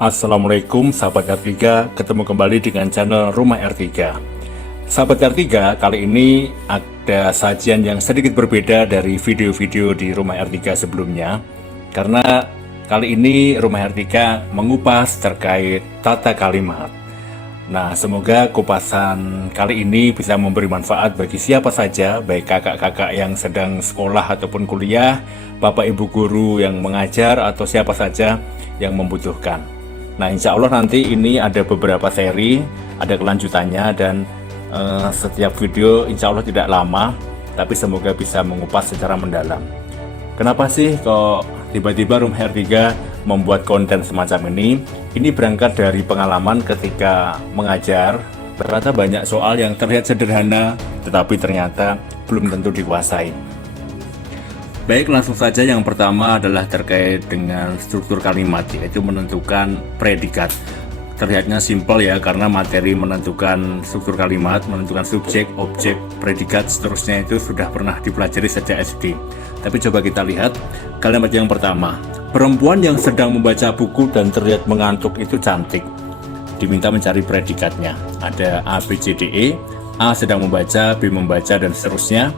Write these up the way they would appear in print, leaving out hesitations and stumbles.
Assalamualaikum sahabat R3, ketemu kembali dengan channel Rumah R3. Sahabat R3, kali ini ada sajian yang sedikit berbeda dari video-video di Rumah R3 sebelumnya. Karena kali ini Rumah R3 mengupas terkait tata kalimat. Nah, semoga kupasan kali ini bisa memberi manfaat bagi siapa saja, baik kakak-kakak yang sedang sekolah ataupun kuliah, bapak ibu guru yang mengajar, atau siapa saja yang membutuhkan. Nah, insya Allah nanti ini ada beberapa seri, ada kelanjutannya, dan setiap video insya Allah tidak lama, tapi semoga bisa mengupas secara mendalam. Kenapa sih kok tiba-tiba Rumah R3 membuat konten semacam ini? Ini berangkat dari pengalaman ketika mengajar. Ternyata banyak soal yang terlihat sederhana, tetapi ternyata belum tentu dikuasai. Baik, langsung saja. Yang pertama adalah terkait dengan struktur kalimat, yaitu menentukan predikat. Terlihatnya simpel ya, karena materi menentukan struktur kalimat, menentukan subjek, objek, predikat, seterusnya itu sudah pernah dipelajari sejak SD. Tapi coba kita lihat kalimat yang pertama. Perempuan yang sedang membaca buku dan terlihat mengantuk itu cantik. Diminta mencari predikatnya. Ada A, B, C, D, E. A sedang membaca, B membaca, dan seterusnya.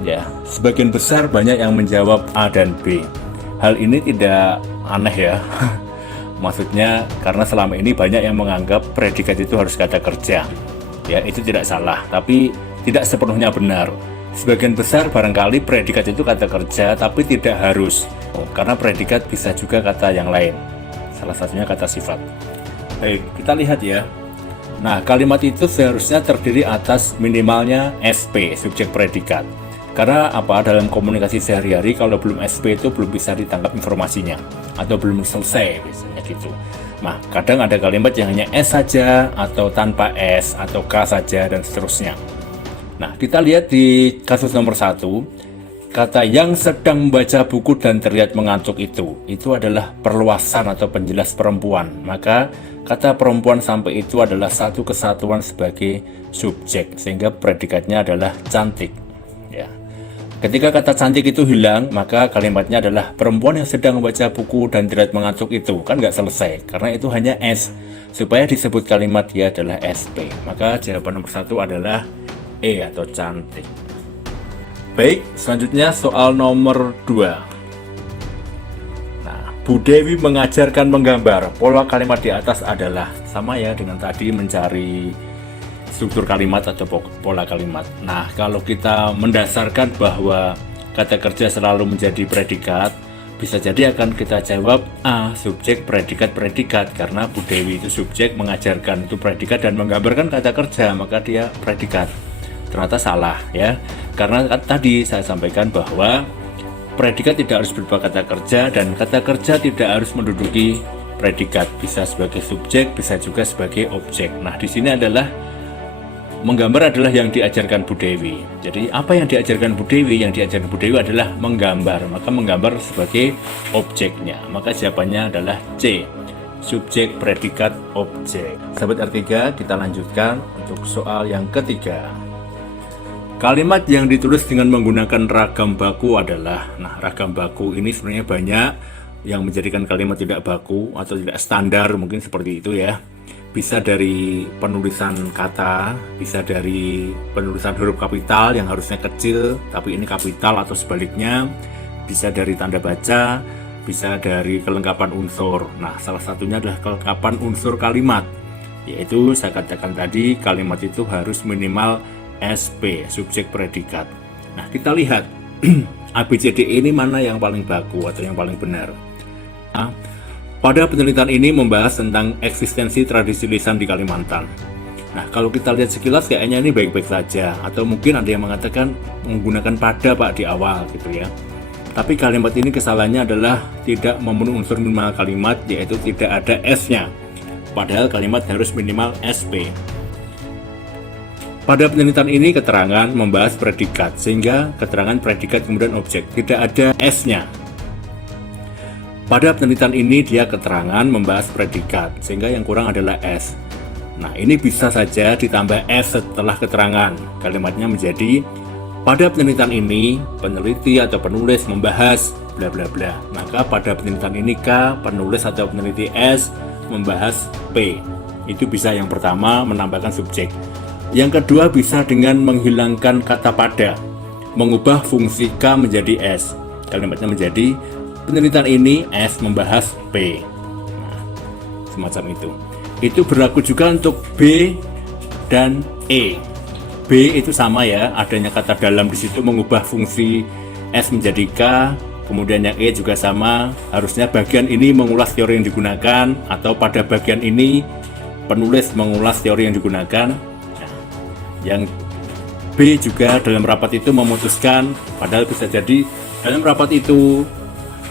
Ya, sebagian besar banyak yang menjawab A dan B. Hal ini tidak aneh ya. Maksudnya karena selama ini banyak yang menganggap predikat itu harus kata kerja. Ya, itu tidak salah, tapi tidak sepenuhnya benar. Sebagian besar barangkali predikat itu kata kerja, tapi tidak harus. Karena predikat bisa juga kata yang lain. Salah satunya kata sifat. Baik, kita lihat ya. Nah, kalimat itu seharusnya terdiri atas minimalnya SP, subjek predikat. Karena apa, dalam komunikasi sehari-hari kalau belum SP itu belum bisa ditangkap informasinya, atau belum selesai biasanya gitu. Nah, kadang ada kalimat yang hanya S saja, atau tanpa S, atau K saja, dan seterusnya. Nah, kita lihat di kasus nomor 1, kata yang sedang membaca buku dan terlihat mengantuk itu adalah perluasan atau penjelas perempuan. Maka kata perempuan sampai itu adalah satu kesatuan sebagai subjek, sehingga predikatnya adalah cantik. Ya. Ketika kata cantik itu hilang, maka kalimatnya adalah perempuan yang sedang membaca buku dan terlihat mengantuk itu. Kan nggak selesai, karena itu hanya S. Supaya disebut kalimat dia adalah SP. Maka jawaban nomor 1 adalah E atau cantik. Baik, selanjutnya soal nomor 2. Nah, Bu Dewi mengajarkan menggambar. Pola kalimat di atas adalah sama ya dengan tadi, mencari struktur kalimat atau pola kalimat. Nah, kalau kita mendasarkan bahwa kata kerja selalu menjadi predikat, bisa jadi akan kita jawab A, subjek, predikat, predikat. Karena Bu Dewi itu subjek, mengajarkan itu predikat, dan menggambarkan kata kerja, maka dia predikat. Ternyata salah ya, karena tadi saya sampaikan bahwa predikat tidak harus berupa kata kerja, dan kata kerja tidak harus menduduki predikat. Bisa sebagai subjek, bisa juga sebagai objek. Nah, di sini adalah menggambar adalah yang diajarkan Bu Dewi. Jadi apa yang diajarkan Bu Dewi? Yang diajarkan Bu Dewi adalah menggambar. Maka menggambar sebagai objeknya. Maka jawabannya adalah C, subjek, predikat, objek. Sahabat R3, kita lanjutkan untuk soal yang ketiga. Kalimat yang ditulis dengan menggunakan ragam baku adalah, nah, ragam baku ini sebenarnya banyak yang menjadikan kalimat tidak baku atau tidak standar, mungkin seperti itu ya. Bisa dari penulisan kata, bisa dari penulisan huruf kapital yang harusnya kecil tapi ini kapital atau sebaliknya, bisa dari tanda baca, bisa dari kelengkapan unsur. Nah, salah satunya adalah kelengkapan unsur kalimat, yaitu saya katakan tadi kalimat itu harus minimal SP, subjek predikat. Nah, kita lihat ABCD ini mana yang paling baku atau yang paling benar. Nah, pada penelitian ini membahas tentang eksistensi tradisi lisan di Kalimantan. Nah, kalau kita lihat sekilas kayaknya ini baik-baik saja, atau mungkin ada yang mengatakan menggunakan pada Pak di awal gitu ya. Tapi kalimat ini kesalahannya adalah tidak memenuhi unsur minimal kalimat, yaitu tidak ada S-nya. Padahal kalimat harus minimal SP. Pada penelitian ini keterangan membahas predikat, sehingga keterangan predikat kemudian objek, tidak ada S-nya. Pada penelitian ini dia keterangan membahas predikat, sehingga yang kurang adalah S. Nah, ini bisa saja ditambah S setelah keterangan. Kalimatnya menjadi, pada penelitian ini, peneliti atau penulis membahas bla bla bla. Maka pada penelitian ini K, penulis atau peneliti S membahas P. Itu bisa yang pertama menambahkan subjek. Yang kedua bisa dengan menghilangkan kata pada, mengubah fungsi K menjadi S. Kalimatnya menjadi penelitian ini S membahas P. Nah, semacam itu. Itu berlaku juga untuk B dan E. B itu sama ya, adanya kata dalam di situ mengubah fungsi S menjadi K. Kemudian yang E juga sama, harusnya bagian ini mengulas teori yang digunakan, atau pada bagian ini penulis mengulas teori yang digunakan. Nah, yang B juga dalam rapat itu memutuskan, padahal bisa jadi dalam rapat itu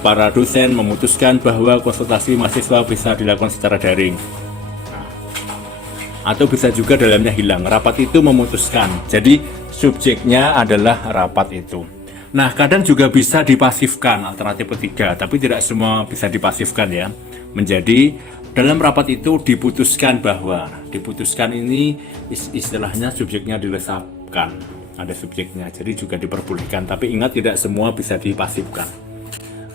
para dosen memutuskan bahwa konsultasi mahasiswa bisa dilakukan secara daring. Atau bisa juga dalamnya hilang, rapat itu memutuskan. Jadi subjeknya adalah rapat itu. Nah, kadang juga bisa dipasifkan, alternatif ketiga, tapi tidak semua bisa dipasifkan ya. Menjadi dalam rapat itu diputuskan bahwa, diputuskan ini istilahnya subjeknya dilesapkan, ada subjeknya, jadi juga diperbolehkan. Tapi ingat tidak semua bisa dipasifkan.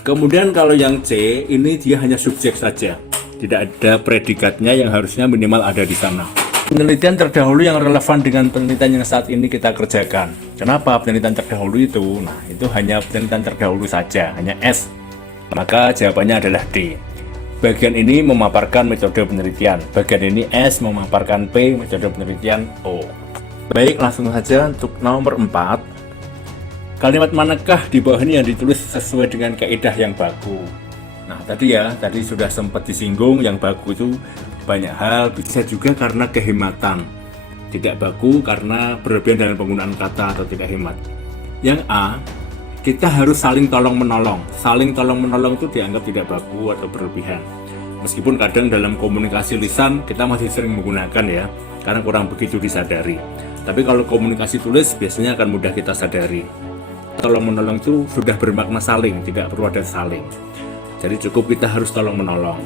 Kemudian kalau yang C, ini dia hanya subjek saja, tidak ada predikatnya yang harusnya minimal ada di sana. Penelitian terdahulu yang relevan dengan penelitian yang saat ini kita kerjakan. Kenapa penelitian terdahulu itu? Nah, itu hanya penelitian terdahulu saja, hanya S. Maka jawabannya adalah D. Bagian ini memaparkan metode penelitian, bagian ini S memaparkan P, metode penelitian O. Baik, langsung saja untuk nomor 4. Kalimat manakah di bawah ini yang ditulis sesuai dengan kaidah yang baku? Nah, tadi sudah sempat disinggung, yang baku itu banyak hal, bisa juga karena kehematan. Tidak baku karena berlebihan dalam penggunaan kata atau tidak hemat. Yang A, kita harus saling tolong-menolong. Saling tolong-menolong itu dianggap tidak baku atau berlebihan. Meskipun kadang dalam komunikasi lisan kita masih sering menggunakan ya, karena kurang begitu disadari. Tapi kalau komunikasi tulis biasanya akan mudah kita sadari. Tolong-menolong itu sudah bermakna saling, tidak perlu ada saling. Jadi cukup kita harus tolong-menolong.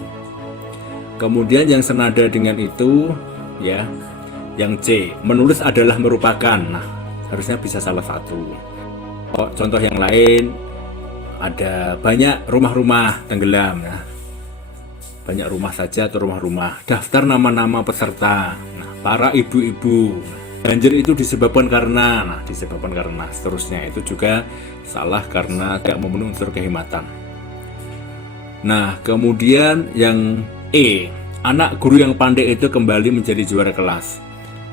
Kemudian yang senada dengan itu ya, yang C, menulis adalah merupakan. Nah, harusnya bisa salah satu. Contoh yang lain, ada banyak rumah-rumah tenggelam. Nah, banyak rumah saja atau rumah-rumah. Daftar nama-nama peserta. Nah, para ibu-ibu. Banjir itu disebabkan karena, nah disebabkan karena seterusnya. Itu juga salah karena tidak memenuhi unsur kehematan. Nah, kemudian yang E, anak guru yang pandai itu kembali menjadi juara kelas.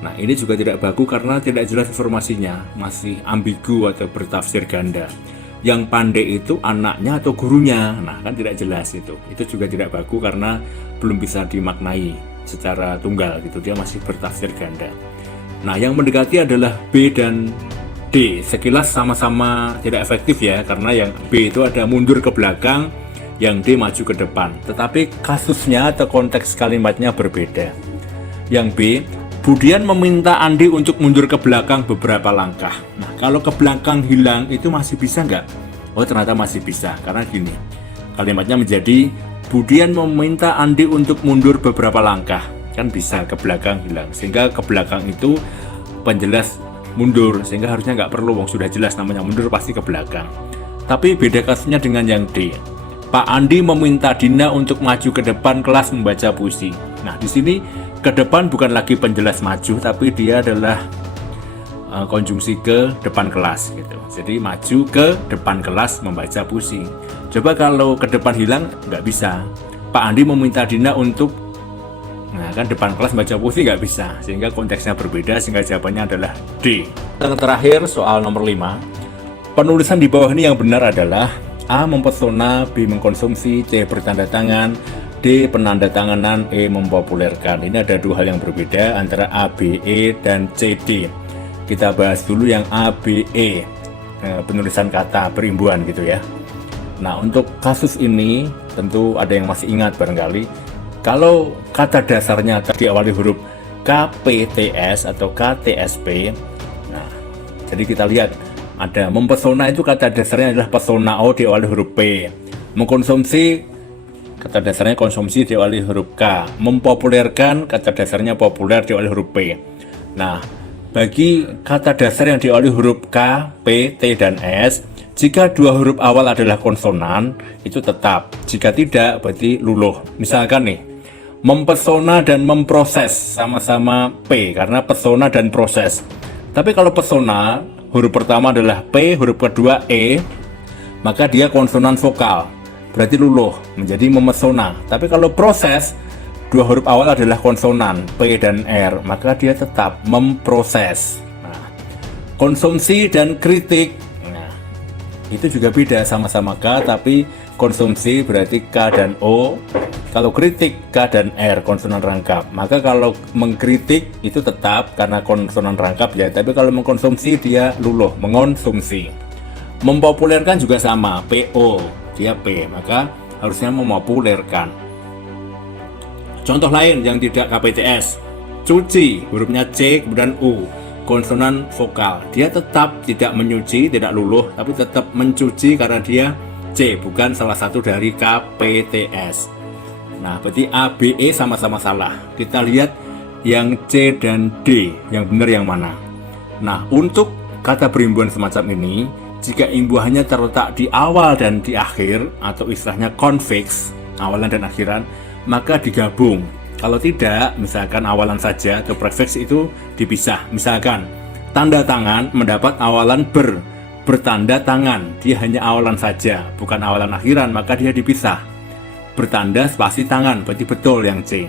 Nah, ini juga tidak baku karena tidak jelas informasinya, masih ambigu atau bertafsir ganda. Yang pandai itu anaknya atau gurunya, nah kan tidak jelas itu. Itu juga tidak baku karena belum bisa dimaknai secara tunggal gitu, dia masih bertafsir ganda. Nah, yang mendekati adalah B dan D. Sekilas sama-sama tidak efektif ya, karena yang B itu ada mundur ke belakang, yang D maju ke depan, tetapi kasusnya atau konteks kalimatnya berbeda. Yang B, Budian meminta Andi untuk mundur ke belakang beberapa langkah. Nah, kalau ke belakang hilang itu masih bisa nggak? Oh, ternyata masih bisa, karena gini, kalimatnya menjadi Budian meminta Andi untuk mundur beberapa langkah, kan bisa ke belakang hilang, sehingga ke belakang itu penjelas mundur, sehingga harusnya nggak perlu, wong sudah jelas namanya mundur pasti ke belakang. Tapi beda kasusnya dengan yang D. Pak Andi meminta Dina untuk maju ke depan kelas membaca puisi. Nah, di sini ke depan bukan lagi penjelas maju, tapi dia adalah konjungsi ke depan kelas gitu. Jadi maju ke depan kelas membaca puisi. Coba kalau ke depan hilang nggak bisa. Pak Andi meminta Dina untuk, nah kan depan kelas membaca puisi nggak bisa, sehingga konteksnya berbeda, sehingga jawabannya adalah D. Yang terakhir soal nomor 5. Penulisan di bawah ini yang benar adalah A. Mempesona, B. Mengkonsumsi, C. Bertanda tangan, D. Penanda tanganan, E. Mempopulerkan. Ini ada dua hal yang berbeda antara A, B, E, dan C, D. Kita bahas dulu yang A, B, E. Penulisan kata, perimbuhan gitu ya. Nah, untuk kasus ini tentu ada yang masih ingat barangkali. Kalau kata dasarnya diawali huruf K, P, T, S atau K, T, S, P. Nah, jadi kita lihat. Ada mempesona itu kata dasarnya adalah pesona, O diawali huruf P. Mengkonsumsi kata dasarnya konsumsi diawali huruf K. Mempopulerkan kata dasarnya populer diawali huruf P. Nah, bagi kata dasar yang diawali huruf K, P, T, dan S Jika dua huruf awal adalah konsonan, itu tetap. Jika tidak, berarti luluh. Misalkan nih, mempesona dan memproses sama-sama P, karena pesona dan proses. Tapi kalau pesona, huruf pertama adalah P, huruf kedua E, maka dia konsonan vokal. Berarti luluh, menjadi memesona. Tapi kalau proses, dua huruf awal adalah konsonan, P dan R, maka dia tetap memproses. Nah, konsumsi dan kritik, itu juga beda, sama-sama K tapi konsumsi berarti K dan O, kalau kritik K dan R konsonan rangkap. Maka kalau mengkritik itu tetap karena konsonan rangkap ya, tapi kalau mengkonsumsi dia luluh, mengonsumsi. Mempopulerkan juga sama, PO dia P, maka harusnya memopulerkan. Contoh lain yang tidak KPTS, cuci hurufnya C kemudian U, konsonan vokal, dia tetap tidak menyuci, tidak luluh, tapi tetap mencuci karena dia C, bukan salah satu dari KPTS. Nah, berarti A, B, E sama-sama salah. Kita lihat yang C dan D, yang benar yang mana. Nah, untuk kata berimbuhan semacam ini, jika imbuhannya terletak di awal dan di akhir, atau istilahnya konfiks, awalan dan akhiran, maka digabung. Kalau tidak, misalkan awalan saja atau prefix itu dipisah. Misalkan, tanda tangan mendapat awalan bertanda tangan. Dia hanya awalan saja, bukan awalan akhiran, maka dia dipisah. Bertanda spasi tangan, berarti betul yang C.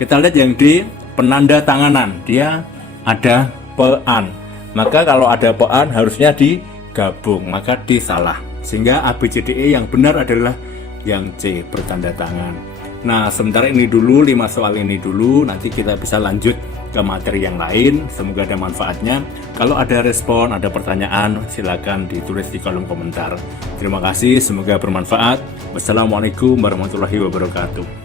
Kita lihat yang D, penanda tanganan. Dia ada pean. Maka kalau ada pean harusnya digabung, maka D salah. Sehingga A, B, C, D, E yang benar adalah yang C, bertanda tangan. Nah, sementara ini dulu, 5 soal ini dulu, nanti kita bisa lanjut ke materi yang lain. Semoga ada manfaatnya. Kalau ada respon, ada pertanyaan, silakan ditulis di kolom komentar. Terima kasih, semoga bermanfaat. Wassalamualaikum warahmatullahi wabarakatuh.